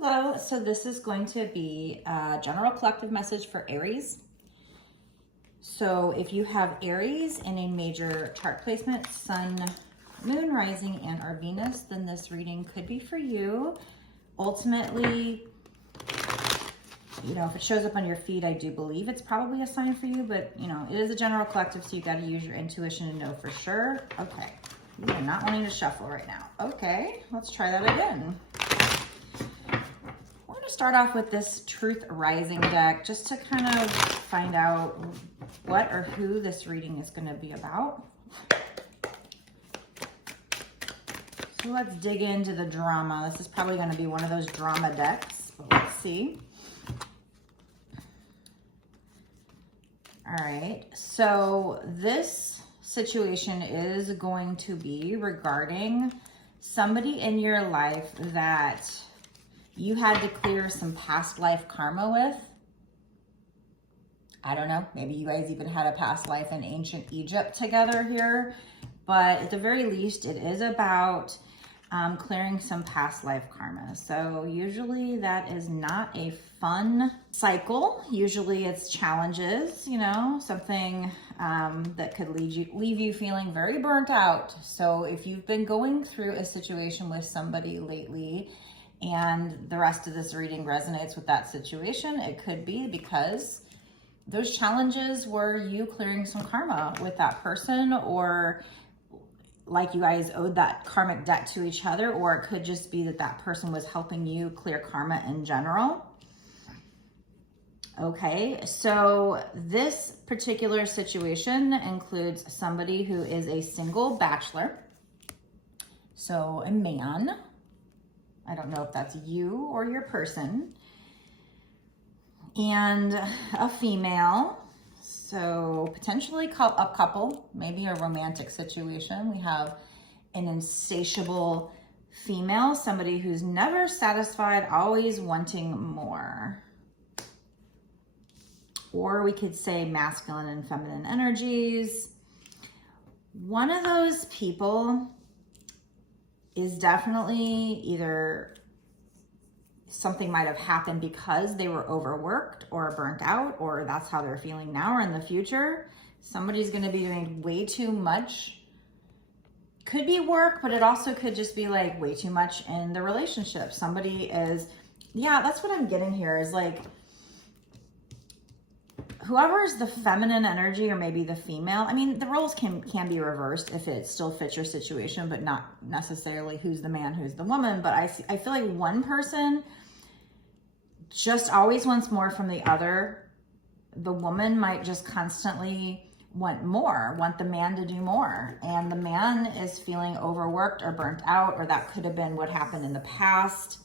Hello, so this is going to be a general collective message for Aries. So if you have Aries in a major chart placement, Sun, Moon, Rising, and or Venus, then this reading could be for you. Ultimately, you know, if it shows up on your feed, I do believe it's probably a sign for you, but you know, it is a general collective, so you got to use your intuition and know for sure. Okay, you are not wanting to shuffle right now. Okay, let's try that again. We're going to start off with this Truth Rising deck just to kind of find out what or who this reading is going to be about. So let's dig into the drama. This is probably going to be one of those drama decks, but let's see. All right, so this situation is going to be regarding somebody in your life that you had to clear some past life karma with. I don't know, maybe you guys even had a past life in ancient Egypt together here, but at the very least, it is about clearing some past life karma. So usually that is not a fun cycle. Usually it's challenges, you know, something that could leave you feeling very burnt out. So if you've been going through a situation with somebody lately and the rest of this reading resonates with that situation, it could be because those challenges were you clearing some karma with that person, or like you guys owed that karmic debt to each other, or it could just be that that person was helping you clear karma in general. Okay, so this particular situation includes somebody who is a single bachelor. So a man. I don't know if that's you or your person. And a female. So potentially a couple, maybe a romantic situation. We have an insatiable female, somebody who's never satisfied, always wanting more. Or we could say masculine and feminine energies. One of those people is definitely either something might have happened because they were overworked or burnt out, or that's how they're feeling now or in the future. Somebody's going to be doing way too much. Could be work, but it also could just be like way too much in the relationship. Somebody is, yeah, that's what I'm getting here is like, whoever's the feminine energy or maybe the female, I mean, the roles can be reversed if it still fits your situation, but not necessarily who's the man, who's the woman. But I feel like one person just always wants more from the other. The woman might just constantly want more, want the man to do more. And the man is feeling overworked or burnt out, or that could have been what happened in the past.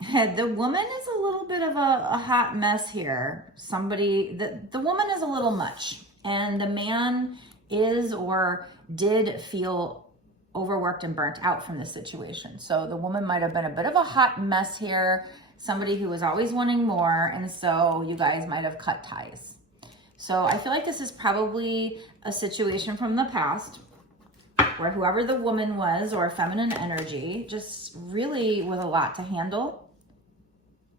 The woman is a little bit of a hot mess here. The woman is a little much, and the man is or did feel overworked and burnt out from this situation. So the woman might have been a bit of a hot mess here, somebody who was always wanting more, and so you guys might have cut ties. So I feel like this is probably a situation from the past where whoever the woman was or feminine energy just really with a lot to handle.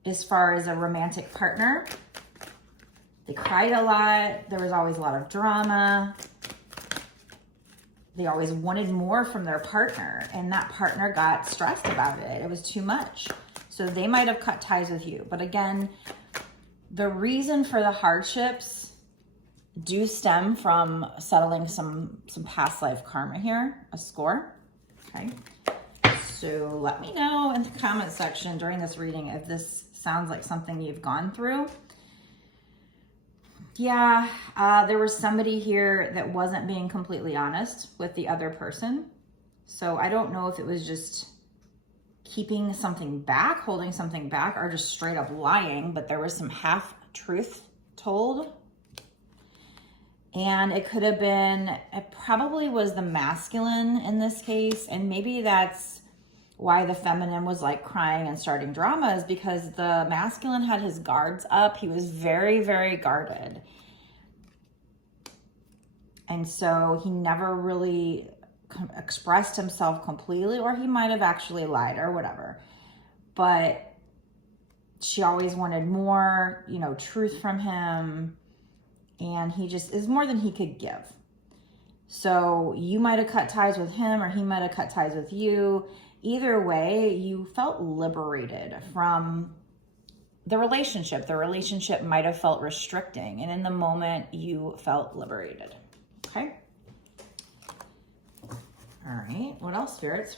As far as a romantic partner, they cried a lot. There was always a lot of drama. They always wanted more from their partner, and that partner got stressed about it. It was too much. So they might have cut ties with you. But again, the reason for the hardships do stem from settling some past life karma here, a score, okay? So let me know in the comment section during this reading if this sounds like something you've gone through. Yeah, there was somebody here that wasn't being completely honest with the other person. So I don't know if it was just keeping something back, holding something back, or just straight up lying, but there was some half truth told. And it could have been, it probably was the masculine in this case, and maybe that's why the feminine was like crying and starting drama, is because the masculine had his guards up. He was very, very guarded. And so he never really expressed himself completely, or he might have actually lied or whatever. but she always wanted more, you know, truth from him. And he just is more than he could give. So you might have cut ties with him or he might have cut ties with you. Either way, you felt liberated from the relationship. The relationship might have felt restricting. And in the moment, you felt liberated. Okay. All right. What else, spirits?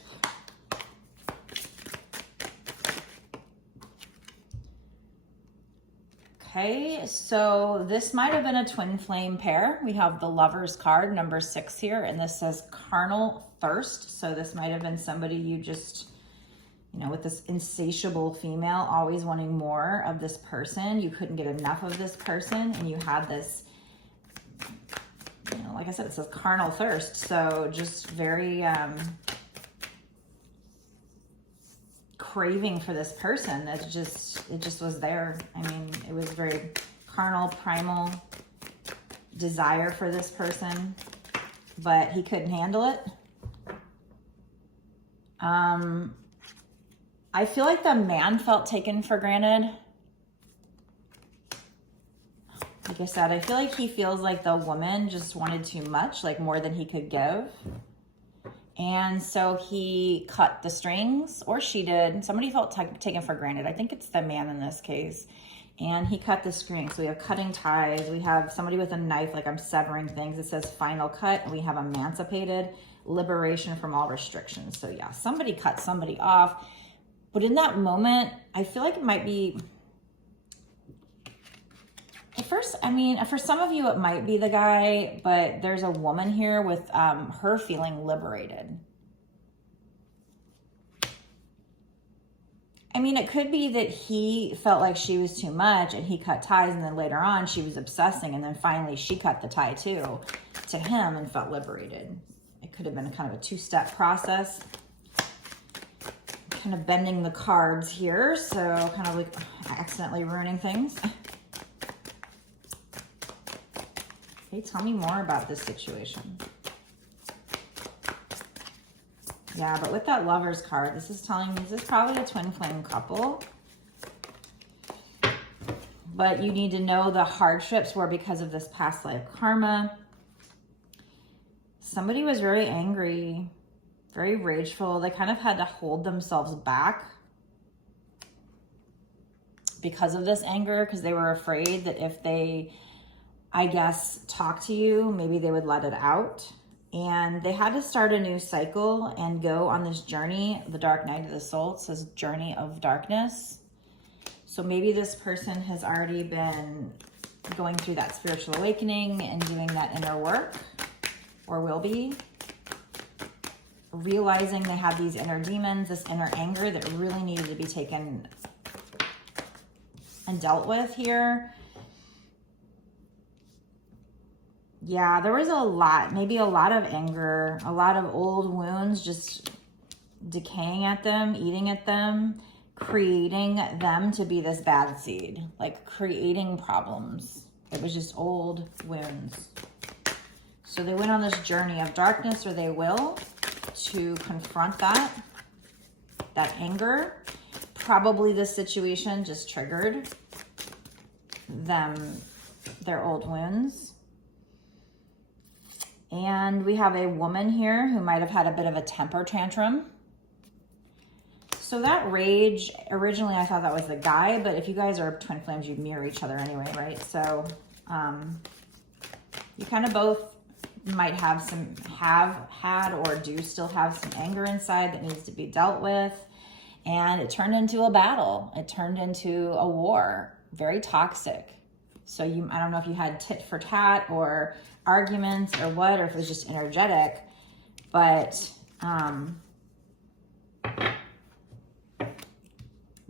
Okay, so this might have been a twin flame pair. We have the Lover's card, number 6 here, and this says carnal thirst. So this might have been somebody you just, you know, with this insatiable female, always wanting more of this person. You couldn't get enough of this person, and you had this, you know, like I said, it says carnal thirst. So just very craving for this person. It just was there. I mean, it was very carnal, primal desire for this person, but he couldn't handle it. I feel like the man felt taken for granted. Like I said, I feel like he feels like the woman just wanted too much, like more than he could give. And so he cut the strings, or she did. Somebody felt taken for granted. I think it's the man in this case. And he cut the strings. So we have cutting ties. We have somebody with a knife, like I'm severing things. It says final cut. And we have emancipated, liberation from all restrictions. So yeah, somebody cut somebody off. But in that moment, I feel like it might be... At first, I mean, for some of you, it might be the guy, but there's a woman here with her feeling liberated. I mean, it could be that he felt like she was too much and he cut ties, and then later on she was obsessing, and then finally she cut the tie too to him and felt liberated. It could have been kind of a two-step process. Kind of bending the cards here, so kind of like accidentally ruining things. Okay, tell me more about this situation. Yeah, but with that Lover's card, this is telling me this is probably a twin flame couple. But you need to know the hardships were because of this past life karma. Somebody was very angry, very rageful. They kind of had to hold themselves back because of this anger, because they were afraid that if they, I guess, talk to you, maybe they would let it out. And they had to start a new cycle and go on this journey. The dark night of the soul, it says journey of darkness. So maybe this person has already been going through that spiritual awakening and doing that inner work, or will be. Realizing they have these inner demons, this inner anger that really needed to be taken and dealt with here. Yeah, there was a lot, maybe a lot of anger, a lot of old wounds just decaying at them, eating at them, creating them to be this bad seed, like creating problems. It was just old wounds. So they went on this journey of darkness, or they will, to confront that anger. Probably this situation just triggered them, their old wounds. And we have a woman here who might have had a bit of a temper tantrum. So that rage, originally I thought that was the guy, but if you guys are twin flames, you mirror each other anyway, right? So you kind of both might have had or do still have some anger inside that needs to be dealt with. And it turned into a battle. It turned into a war, very toxic. So I don't know if you had tit for tat or arguments or what, or if it was just energetic, but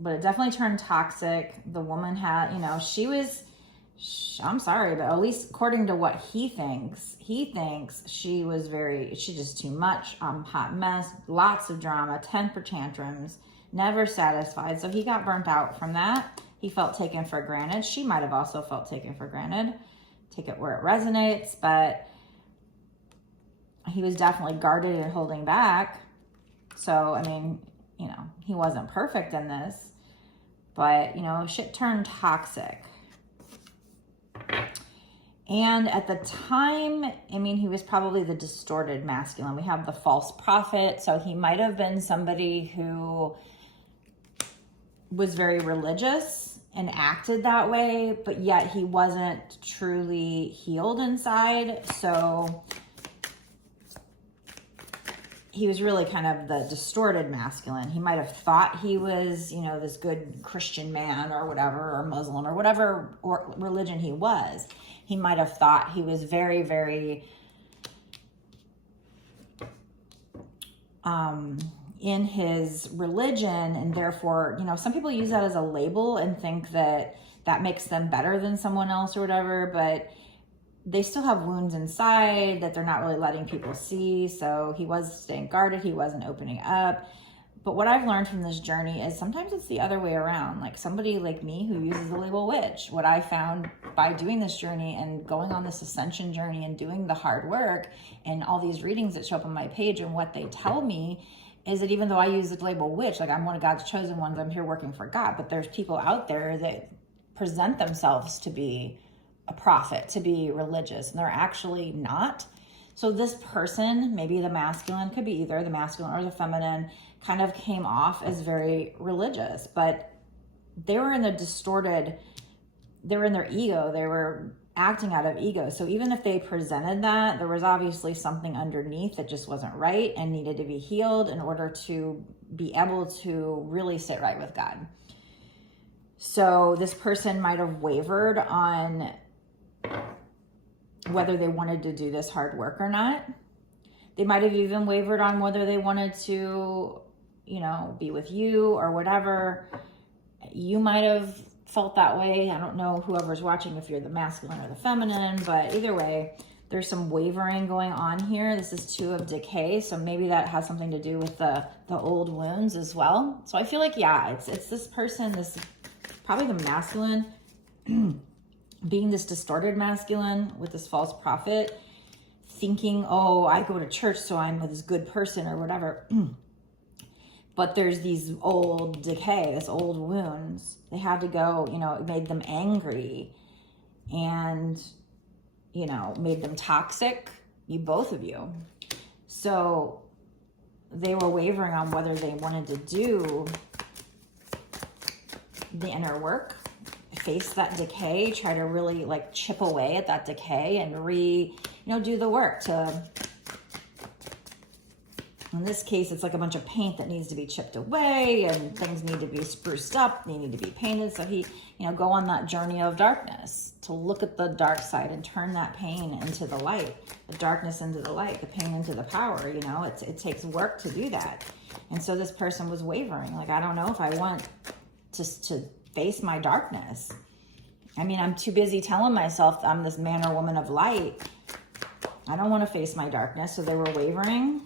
it definitely turned toxic. The woman had, you know, I'm sorry, but at least according to what he thinks she just too much, hot mess, lots of drama, temper tantrums, never satisfied. So he got burnt out from that. He felt taken for granted. She might have also felt taken for granted. Take it where it resonates, but he was definitely guarded and holding back. So, I mean, you know, he wasn't perfect in this, but, you know, shit turned toxic. And at the time, I mean, he was probably the distorted masculine. We have the false prophet. So he might have been somebody who was very religious and acted that way, but yet he wasn't truly healed inside. So he was really kind of the distorted masculine. He might have thought he was, you know, this good Christian man or whatever, or Muslim or whatever or religion he was. He might have thought he was very, very in his religion, and therefore, you know, some people use that as a label and think that that makes them better than someone else or whatever, but they still have wounds inside that they're not really letting people see. So he was staying guarded. He wasn't opening up. But what I've learned from this journey is sometimes it's the other way around. Like somebody like me who uses the label witch, what I found by doing this journey and going on this ascension journey and doing the hard work and all these readings that show up on my page and what they tell me is that even though I use the label witch, like I'm one of God's chosen ones, I'm here working for God, but there's people out there that present themselves to be a prophet, to be religious, and they're actually not. So this person, maybe the masculine, could be either the masculine or the feminine, kind of came off as very religious, but they were in the distorted, they were in their ego, they were acting out of ego. So even if they presented that, there was obviously something underneath that just wasn't right and needed to be healed in order to be able to really sit right with God. So this person might have wavered on whether they wanted to do this hard work or not. They might have even wavered on whether they wanted to, you know, be with you or whatever. You might have felt that way. I don't know whoever's watching if you're the masculine or the feminine, but either way, there's some wavering going on here. This is 2 of decay, so maybe that has something to do with the old wounds as well. So I feel like, yeah, it's this person, this probably the masculine being this distorted masculine with this false prophet, thinking, oh, I go to church, so I'm this good person or whatever. But there's these old decay, this old wounds. They had to go, you know, it made them angry and, you know, made them toxic, both of you. So they were wavering on whether they wanted to do the inner work, face that decay, try to really like chip away at that decay and do the work to, in this case, it's like a bunch of paint that needs to be chipped away and things need to be spruced up, they need to be painted. So he, you know, go on that journey of darkness to look at the dark side and turn that pain into the light, the darkness into the light, the pain into the power. You know, it takes work to do that. And so this person was wavering, like, I don't know if I want to face my darkness. I mean, I'm too busy telling myself I'm this man or woman of light. I don't want to face my darkness. So they were wavering.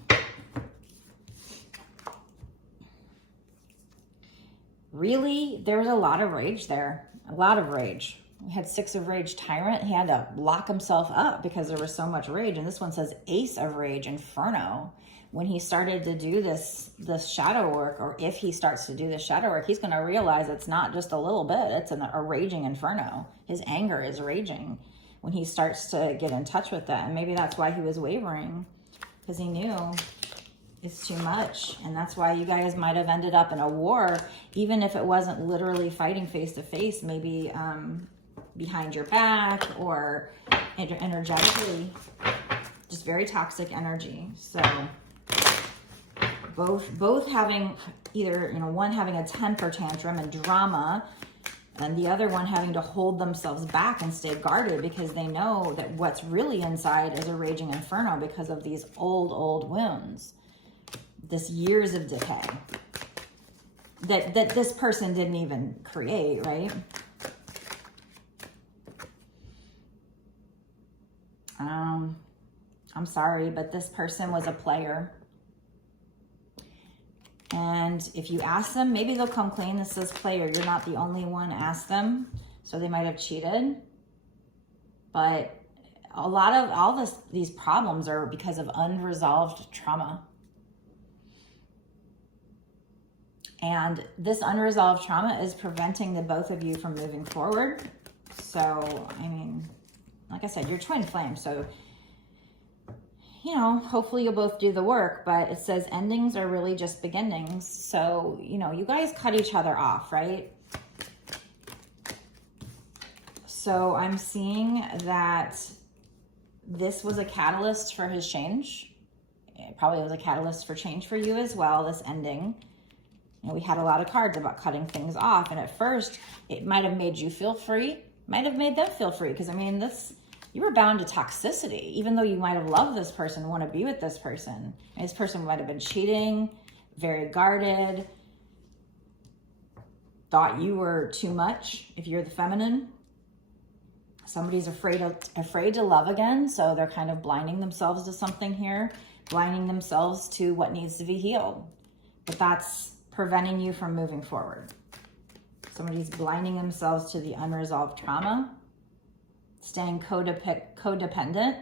Really, there was a lot of rage there. A lot of rage. We had 6 of rage tyrant. He had to lock himself up because there was so much rage. And this one says ace of rage, inferno. When he started to do this shadow work, or if he starts to do this shadow work, he's going to realize it's not just a little bit. It's a raging inferno. His anger is raging when he starts to get in touch with that. And maybe that's why he was wavering, because he knew it's too much. And that's why you guys might have ended up in a war, even if it wasn't literally fighting face to face, maybe behind your back or energetically, just very toxic energy. So both having either, one having a temper tantrum and drama, and the other one having to hold themselves back and stay guarded because they know that what's really inside is a raging inferno because of these old wounds, this years of decay that this person didn't even create, right? I'm sorry, but this person was a player. And if you ask them, maybe they'll come clean. This says player. You're not the only one. Ask them. So they might have cheated. But a lot of these problems are because of unresolved trauma. And this unresolved trauma is preventing the both of you from moving forward. So, I mean, like I said, you're twin flames. So, you know, hopefully you'll both do the work, but it says endings are really just beginnings. So, you know, you guys cut each other off, right? So I'm seeing that this was a catalyst for his change. It probably was a catalyst for change for you as well, this ending. You know, we had a lot of cards about cutting things off. And at first, it might have made you feel free, might have made them feel free. Because, I mean, this, you were bound to toxicity. Even though you might have loved this person, want to be with this person. And this person might have been cheating, very guarded, thought you were too much if you're the feminine. Somebody's afraid to love again. So they're kind of blinding themselves to something here, blinding themselves to what needs to be healed. But that's preventing you from moving forward. Somebody's blinding themselves to the unresolved trauma, staying codependent.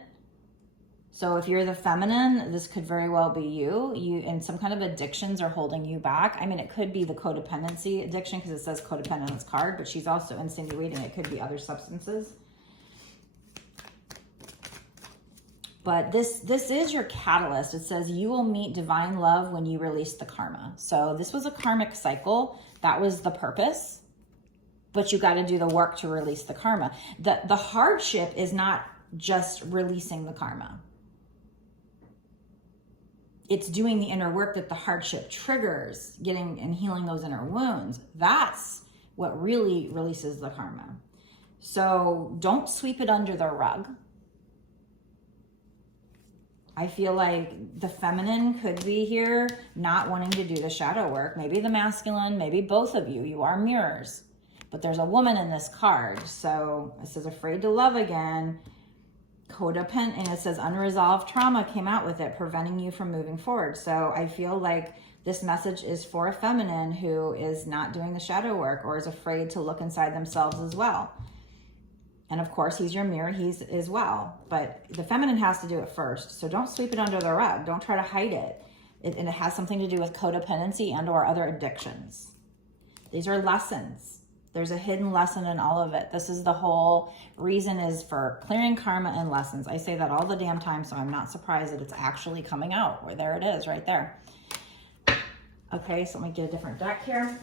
So if you're the feminine, this could very well be you. And some kind of addictions are holding you back. I mean, it could be the codependency addiction because it says codependent on this card, but she's also insinuating it could be other substances. But this is your catalyst. It says you will meet divine love when you release the karma. So this was a karmic cycle. That was the purpose. But you got to do the work to release the karma. The hardship is not just releasing the karma. It's doing the inner work that the hardship triggers, getting and healing those inner wounds. That's what really releases the karma. So don't sweep it under the rug. I feel like the feminine could be here not wanting to do the shadow work. Maybe the masculine, maybe both of you. You are mirrors. But there's a woman in this card. So it says afraid to love again. Codependent, and it says unresolved trauma came out with it, preventing you from moving forward. So I feel like this message is for a feminine who is not doing the shadow work or is afraid to look inside themselves as well. And of course, he's your mirror, he's as well. But the feminine has to do it first. So don't sweep it under the rug. Don't try to hide it. And it has something to do with codependency and or other addictions. These are lessons. There's a hidden lesson in all of it. This is the whole reason is for clearing karma and lessons. I say that all the damn time, so I'm not surprised that it's actually coming out. Where there it is, right there. Okay, so let me get a different deck here.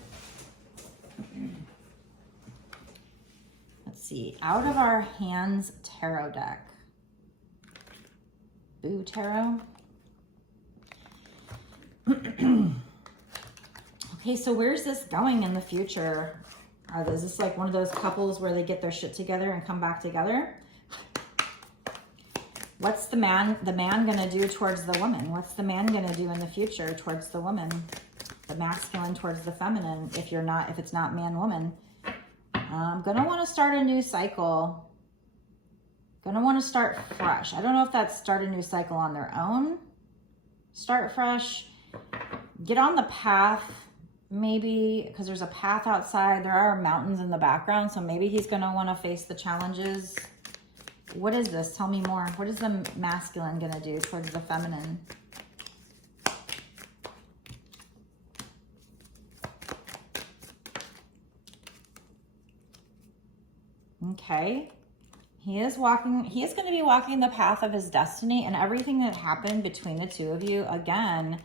Let's see, out of our hands tarot deck. Boo Tarot. Okay, so where's this going in the future? Is this like one of those couples where they get their shit together and come back together? What's the man gonna do towards the woman? What's the man gonna do in the future towards the woman? The masculine towards the feminine, if it's not man-woman. Gonna want to start a new cycle. Gonna want to start fresh. I don't know if that's start a new cycle on their own. Start fresh. Get on the path, maybe, because there's a path outside. There are mountains in the background, so maybe he's gonna want to face the challenges. What is this? Tell me more. What is the masculine gonna do towards the feminine? Okay, he is going to be walking the path of his destiny, and everything that happened between the two of you, again,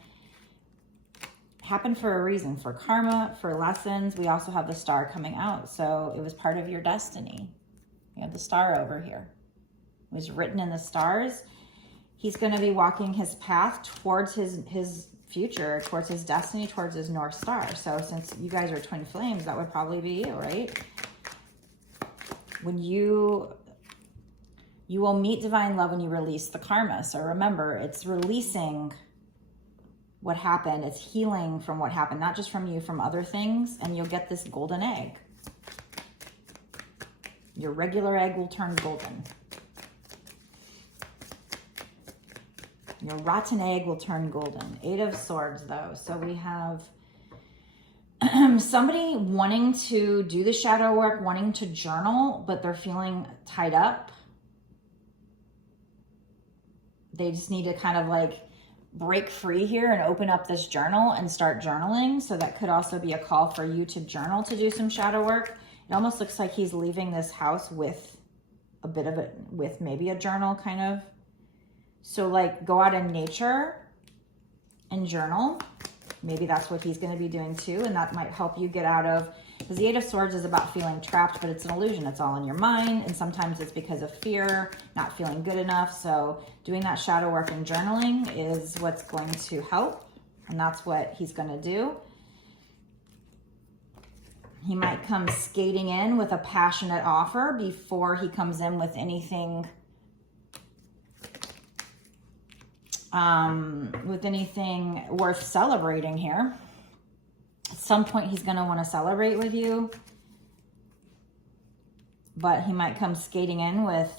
happened for a reason, for karma, for lessons. We also have the star coming out, so it was part of your destiny. We have the star over here. It was written in the stars. He's going to be walking his path towards his future, towards his destiny, towards his North Star. So since you guys are twin flames, that would probably be you, right? When you will meet divine love when you release the karma. So remember, it's releasing what happened. It's healing from what happened, not just from you, from other things. And you'll get this golden egg. Your regular egg will turn golden. Your rotten egg will turn golden. 8 of Swords, though. So we have somebody wanting to do the shadow work, wanting to journal, but they're feeling tied up. They just need to kind of like break free here and open up this journal and start journaling. So that could also be a call for you to journal, to do some shadow work. It almost looks like he's leaving this house with a bit of it, with maybe a journal kind of. So like go out in nature and journal. Maybe that's what he's going to be doing too. And that might help you get out of, because the Eight of Swords is about feeling trapped, but it's an illusion. It's all in your mind. And sometimes it's because of fear, not feeling good enough. So doing that shadow work and journaling is what's going to help. And that's what he's going to do. He might come skating in with a passionate offer before he comes in with anything worth celebrating here. At some point he's going to want to celebrate with you, but he might come skating in with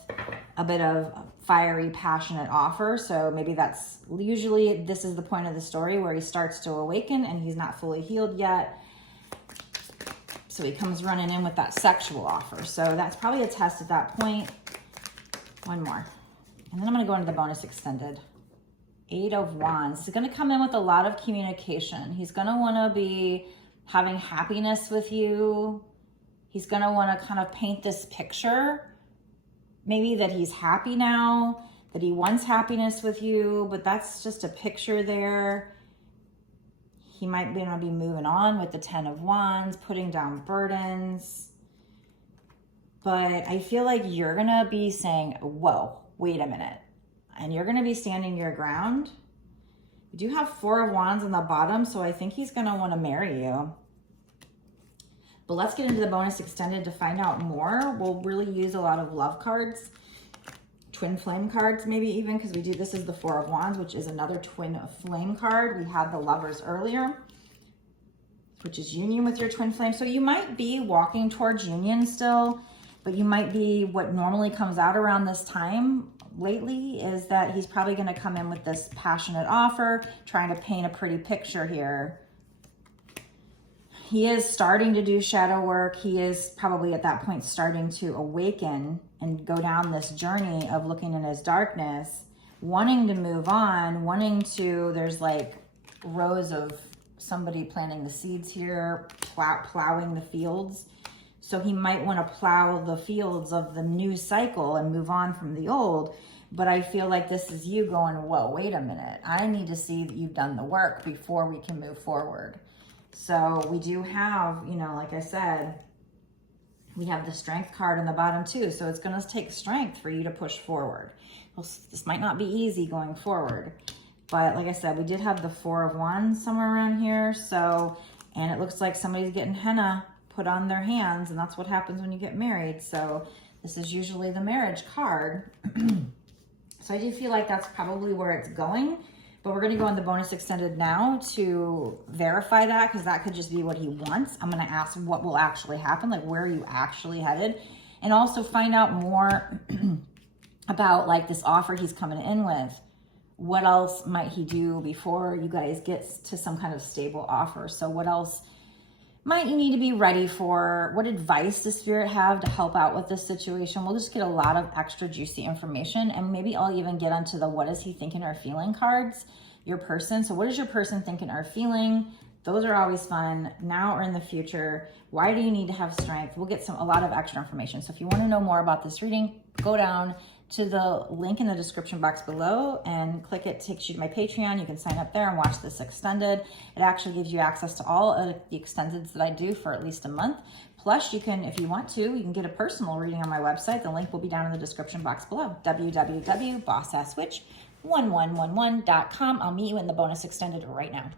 a bit of fiery, passionate offer. So maybe that's usually, this is the point of the story where he starts to awaken and he's not fully healed yet. So he comes running in with that sexual offer. So that's probably a test at that point. One more. And then I'm going to go into the bonus extended. Eight of Wands. He's going to come in with a lot of communication. He's going to want to be having happiness with you. He's going to want to kind of paint this picture. Maybe that he's happy now, that he wants happiness with you, but that's just a picture there. He might be moving on with the Ten of Wands, putting down burdens. But I feel like you're going to be saying, whoa, wait a minute. And you're going to be standing your ground. You do have Four of Wands on the bottom, so I think he's going to want to marry you. But let's get into the bonus extended to find out more. We'll really use a lot of love cards, twin flame cards maybe even, because we do, this is the Four of Wands, which is another twin flame card. We had the Lovers earlier, which is union with your twin flame. So you might be walking towards union still, but you might be, what normally comes out around this time lately is that he's probably going to come in with this passionate offer, trying to paint a pretty picture here. He is starting to do shadow work. He is probably at that point starting to awaken and go down this journey of looking in his darkness, wanting to move on, wanting to, there's like rows of somebody planting the seeds here, plowing the fields. So he might want to plow the fields of the new cycle and move on from the old. But I feel like this is you going, whoa, wait a minute. I need to see that you've done the work before we can move forward. So we do have, you know, like I said, we have the Strength card in the bottom too. So it's going to take strength for you to push forward. Well, this might not be easy going forward. But like I said, we did have the Four of Wands somewhere around here. So, and it looks like somebody's getting henna put on their hands, and that's what happens when you get married. So this is usually the marriage card. So I do feel like that's probably where it's going, but we're going to go on the bonus extended now to verify that, because that could just be what he wants. I'm going to ask what will actually happen, like where are you actually headed, and also find out more about like this offer he's coming in with. What else might he do before you guys get to some kind of stable offer? So what else might you need to be ready for? What advice does Spirit have to help out with this situation? We'll just get a lot of extra juicy information, and maybe I'll even get onto the what is he thinking or feeling cards, your person. So what is your person thinking or feeling? Those are always fun, now or in the future. Why do you need to have strength? We'll get a lot of extra information. So if you want to know more about this reading, go down to the link in the description box below and click it. Takes you to my Patreon. You can sign up there and watch this extended. It actually gives you access to all of the extendeds that I do for at least a month. Plus, you can, if you want to, you can get a personal reading on my website. The link will be down in the description box below. www.bossasswitch1111.com. I'll meet you in the bonus extended right now.